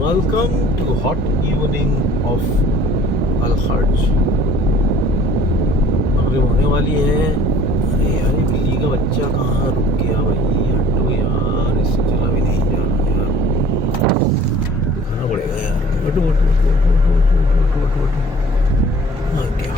Welcome to hot evening of अल हर्ज। मगरिब होने वाली है। अरे यार ये बिल्ली का बच्चा कहाँ रुक गया भाई? हटो यार, इससे चला भी नहीं जा रहा यार, दिखाना पड़ेगा यार। हटो हटो हटो हटो हटो हटो हटो हटो हटो। हाँ क्या